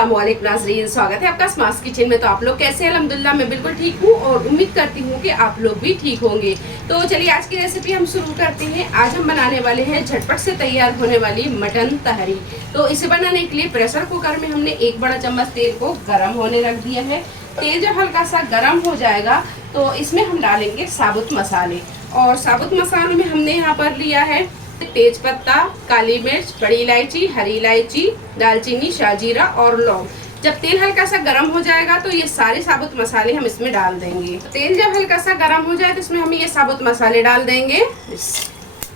अस्सलामुअलैकुम नाज़रीन, स्वागत है आपका स्मार्ट किचन में। तो आप लोग कैसे हैं? अल्हम्दुलिल्लाह मैं बिल्कुल ठीक हूँ और उम्मीद करती हूँ कि आप लोग भी ठीक होंगे। तो चलिए आज की रेसिपी हम शुरू करते हैं। आज हम बनाने वाले हैं झटपट से तैयार होने वाली मटन तहरी। तो इसे बनाने के लिए प्रेशर कुकर में हमने 1 बड़ा चम्मच तेल को गर्म होने रख दिया है। तेल जब हल्का सा गर्म हो जाएगा तो इसमें हम डालेंगे साबुत मसाले। और साबुत मसालों में हमने यहाँ पर लिया है तेज पत्ता, काली मिर्च, बड़ी इलायची, हरी इलायची, दालचीनी, शाजीरा और लौंग। जब तेल हल्का सा गर्म हो जाएगा तो ये सारे साबुत मसाले हम इसमें डाल देंगे। तेल जब हल्का सा गर्म हो जाए तो इसमें हम ये साबुत मसाले डाल देंगे।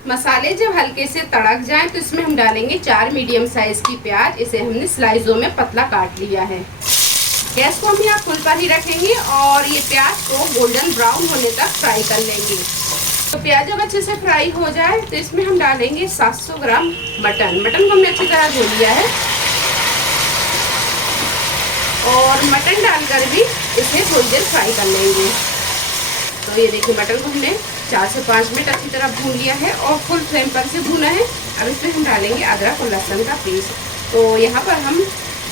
मसाले जब हल्के से तड़क जाए तो इसमें हम डालेंगे 4 मीडियम साइज की प्याज। इसे हमने स्लाइसों में पतला काट लिया है। गैस को हम यहाँ फुल पर ही रखेंगे और ये प्याज को गोल्डन ब्राउन होने तक फ्राई कर लेंगे। तो प्याज जब अच्छे से फ्राई हो जाए तो इसमें हम डालेंगे 700 ग्राम मटन को हमने अच्छी तरह धो लिया है। और मटन डालकर भी इसे थोड़ी देर फ्राई कर लेंगे। तो ये देखिए मटन को हमने 4 से 5 मिनट अच्छी तरह भून लिया है और फुल फ्लेम पर से भूना है। अब इसमें हम डालेंगे अदरक और लहसुन का पेस्ट। तो यहाँ पर हम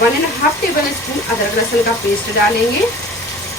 1.5 टेबल स्पून अदरक लहसुन का पेस्ट डालेंगे।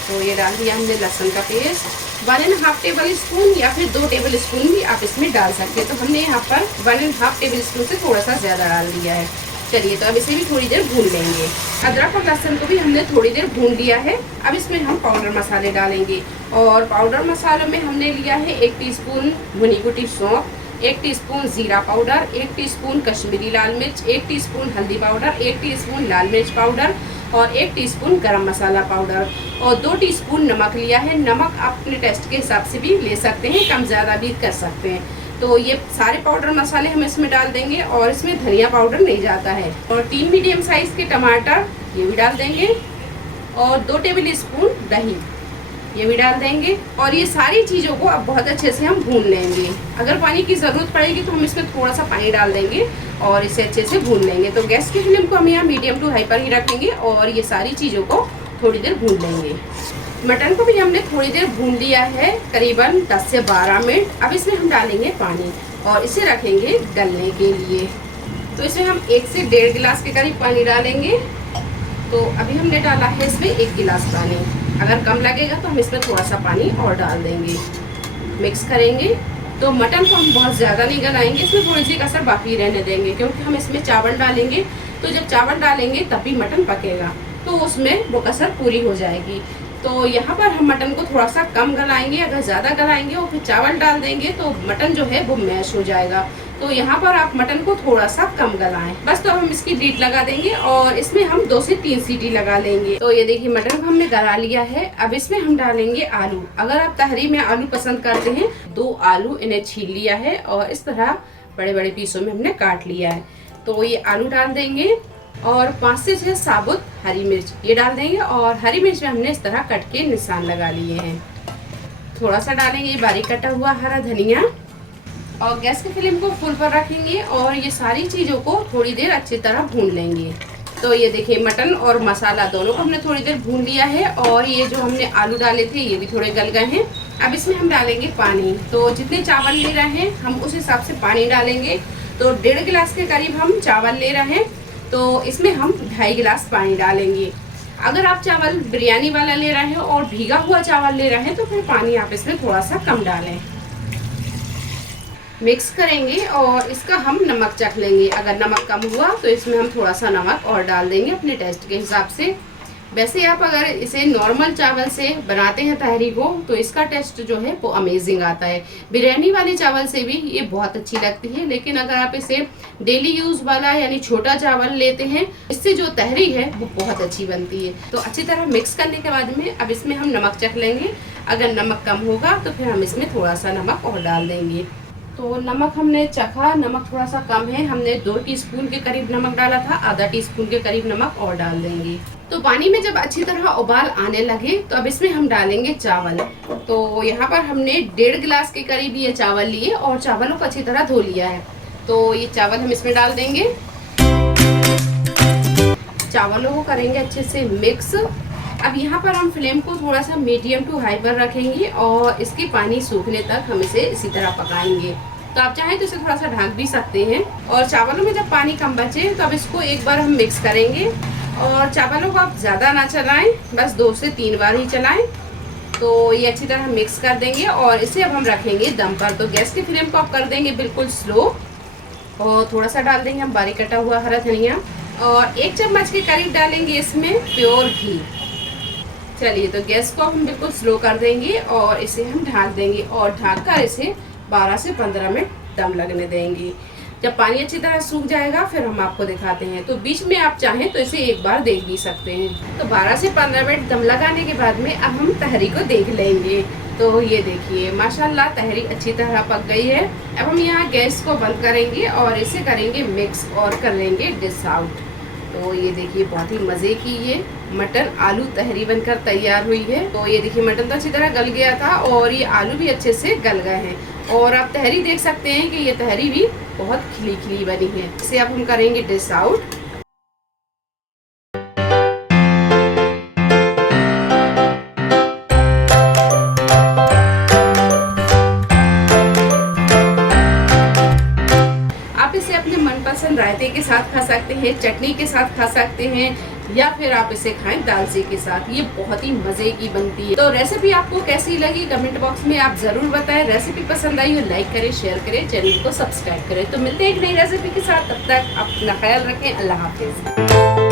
तो ये डाल दिया हमने लहसुन का पेस्ट। 1.5 टेबल स्पून या फिर 2 टेबल स्पून भी आप इसमें डाल सकते हैं। तो हमने यहाँ पर 1.5 टेबल स्पून से थोड़ा सा ज़्यादा डाल दिया है। चलिए तो अब इसे भी थोड़ी देर भून लेंगे। अदरक और लहसुन को भी हमने थोड़ी देर भून लिया है। अब इसमें हम पाउडर मसाले डालेंगे। और पाउडर मसालों में हमने लिया है 1 टीस्पून भुनी कुटी सौंफ, 1 टीस्पून जीरा पाउडर, 1 टीस्पून कश्मीरी लाल मिर्च, 1 टीस्पून हल्दी पाउडर, 1 टीस्पून लाल मिर्च पाउडर और 1 टीस्पून गरम मसाला पाउडर और 2 टीस्पून नमक लिया है। नमक आप अपने टेस्ट के हिसाब से भी ले सकते हैं, कम ज़्यादा भी कर सकते हैं। तो ये सारे पाउडर मसाले हम इसमें डाल देंगे और इसमें धनिया पाउडर नहीं जाता है। और 3 मीडियम साइज़ के टमाटर ये भी डाल देंगे और 2 टेबल स्पून दही ये भी डाल देंगे। और ये सारी चीज़ों को अब बहुत अच्छे से हम भून लेंगे। अगर पानी की ज़रूरत पड़ेगी तो हम इसमें थोड़ा सा पानी डाल देंगे और इसे अच्छे से भून लेंगे। तो गैस की फ्लेम को हम यहाँ मीडियम टू हाई पर ही रखेंगे और ये सारी चीज़ों को थोड़ी देर भून लेंगे। मटन को भी हमने थोड़ी देर भून लिया है, करीबन 10 से 12 मिनट। अब इसमें हम डालेंगे पानी और इसे रखेंगे गलने के लिए। तो इसमें हम 1 से 1.5 गिलास के करीब पानी डालेंगे। तो अभी हमने डाला है इसमें 1 गिलास पानी। अगर कम लगेगा तो हम इसमें थोड़ा सा पानी और डाल देंगे। मिक्स करेंगे। तो मटन को हम बहुत ज़्यादा नहीं गलाएंगे, इसमें थोड़ी सी कसर बाकी रहने देंगे क्योंकि हम इसमें चावल डालेंगे। तो जब चावल डालेंगे तभी मटन पकेगा, तो उसमें वो कसर पूरी हो जाएगी। तो यहाँ पर हम मटन को थोड़ा सा कम गलाएंगे। अगर ज़्यादा गलाएंगे और फिर चावल डाल देंगे तो मटन जो है वो मैश हो जाएगा। तो यहाँ पर आप मटन को थोड़ा सा कम गलाएं। बस तो हम इसकी लीड लगा देंगे और इसमें हम 2 से 3 सीटी लगा लेंगे। तो ये देखिए मटन को हमने गला लिया है। अब इसमें हम डालेंगे आलू। अगर आप तहरी में आलू पसंद करते हैं, 2 आलू इन्हें छील लिया है और इस तरह बड़े बड़े पीसों में हमने काट लिया है। तो ये आलू डाल देंगे और 5 से 6 साबुत हरी मिर्च ये डाल देंगे। और हरी मिर्च में हमने इस तरह कट के निशान लगा लिए हैं। थोड़ा सा डालेंगे ये बारीक कटा हुआ हरा धनिया और गैस की फ्लेम को फुल पर रखेंगे और ये सारी चीज़ों को थोड़ी देर अच्छी तरह भून लेंगे। तो ये देखिए मटन और मसाला दोनों को हमने थोड़ी देर भून लिया है और ये जो हमने आलू डाले थे ये भी थोड़े गल गए हैं। अब इसमें हम डालेंगे पानी। तो जितने चावल ले रहे हैं हम उस हिसाब से पानी डालेंगे। तो 1.5 गिलास के करीब हम चावल ले रहे हैं, तो इसमें हम 2.5 गिलास पानी डालेंगे। अगर आप चावल बिरयानी वाला ले रहे हैं और भीगा हुआ चावल ले रहे हैं तो फिर पानी आप इसमें थोड़ा सा कम डालें। मिक्स करेंगे और इसका हम नमक चख लेंगे। अगर नमक कम हुआ तो इसमें हम थोड़ा सा नमक और डाल देंगे अपने टेस्ट के हिसाब से। वैसे आप अगर इसे नॉर्मल चावल से बनाते हैं तहरी को तो इसका टेस्ट जो है वो अमेजिंग आता है। बिरयानी वाले चावल से भी ये बहुत अच्छी लगती है, लेकिन अगर आप इसे डेली यूज़ वाला यानी छोटा चावल लेते हैं, इससे जो तहरी है वो बहुत अच्छी बनती है। तो अच्छी तरह मिक्स करने के बाद में अब इसमें हम नमक चख लेंगे। अगर नमक कम होगा तो फिर हम इसमें थोड़ा सा नमक और डाल देंगे। तो नमक हमने चखा, नमक थोड़ा सा कम है। हमने 2 टीस्पून के करीब नमक डाला था, आधा टीस्पून के करीब नमक और डाल देंगे। तो पानी में जब अच्छी तरह उबाल आने लगे तो अब इसमें हम डालेंगे चावल। तो यहाँ पर हमने 1.5 गिलास के करीब ये चावल लिए और चावलों को अच्छी तरह धो लिया है। तो ये चावल हम इसमें डाल देंगे। चावलों को करेंगे अच्छे से मिक्स। अब यहाँ पर हम फ्लेम को थोड़ा सा मीडियम टू हाई पर रखेंगे और इसकी पानी सूखने तक हम इसे इसी तरह पकाएंगे। तो आप चाहें तो इसे थोड़ा सा ढक भी सकते हैं। और चावलों में जब पानी कम बचे तो अब इसको एक बार हम मिक्स करेंगे और चावलों को आप ज़्यादा ना चलाएं, बस 2 से 3 बार ही चलाएं। तो ये अच्छी तरह मिक्स कर देंगे और इसे अब हम रखेंगे दम पर। तो गैस की फ्लेम को आप कर देंगे बिल्कुल स्लो और थोड़ा सा डाल देंगे हम बारीक कटा हुआ हरा धनिया और 1 चम्मच के करीब डालेंगे इसमें प्योर घी। चलिए, तो गैस को हम बिल्कुल स्लो कर देंगे और इसे हम ढक देंगे और ढककर इसे 12 से 15 मिनट दम लगने देंगे। जब पानी अच्छी तरह सूख जाएगा फिर हम आपको दिखाते हैं। तो बीच में आप चाहें तो इसे एक बार देख भी सकते हैं। तो 12 से 15 मिनट दम लगाने के बाद में अब हम तहरी को देख लेंगे। तो ये देखिए माशाल्लाह तहरी अच्छी तरह पक गई है। अब हम यहाँ गैस को बंद करेंगे और इसे करेंगे मिक्स और कर लेंगे डिश आउट। तो ये देखिए बहुत ही मज़े की ये मटन आलू तहरी बनकर तैयार हुई है। तो ये देखिए मटन तो अच्छी तरह गल गया था और ये आलू भी अच्छे से गल गए हैं और आप तहरी देख सकते हैं कि ये तहरी भी बहुत खिली खिली बनी है। इसे अब हम करेंगे डिश आउट। आप इसे अपने मनपसंद रायते के साथ खा सकते हैं, चटनी के साथ खा सकते हैं या फिर आप इसे खाएं दाल सी के साथ। ये बहुत ही मजे की बनती है। तो रेसिपी आपको कैसी लगी कमेंट बॉक्स में आप जरूर बताएं। रेसिपी पसंद आई हो लाइक करें, शेयर करें, चैनल को सब्सक्राइब करें। तो मिलते हैं एक नई रेसिपी के साथ, तब तक अपना ख्याल रखें। अल्लाह हाफिज।